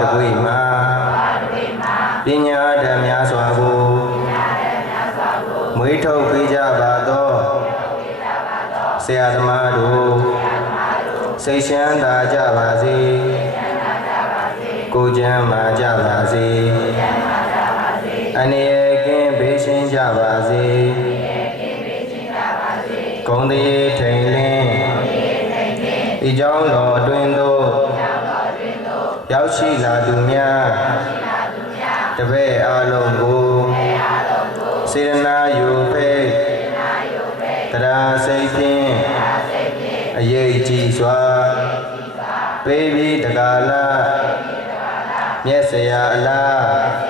တကွေမှာပညာဓမ္မများစွာကိုမွေးထုတ်ပေးကြပါသောဆရာသမားတို့စိတ်ချမ်းသာကြပါစေကိုယ်ချမ်းသာကြပါစေအနေရကင်းဘေးရှင်းကြပါစေဂုဏ်တရေထိန်လင်းဤကြောင်းတော်အတွင်းသို့ရောက်ရှိလာသူများတပည့်အားလုံးကိုစေရနာယူဖိတ်တရားစိတ်ဖြင့်အရေးကြီးစွာပေးပြီးတကားလားမျက်စရာအလား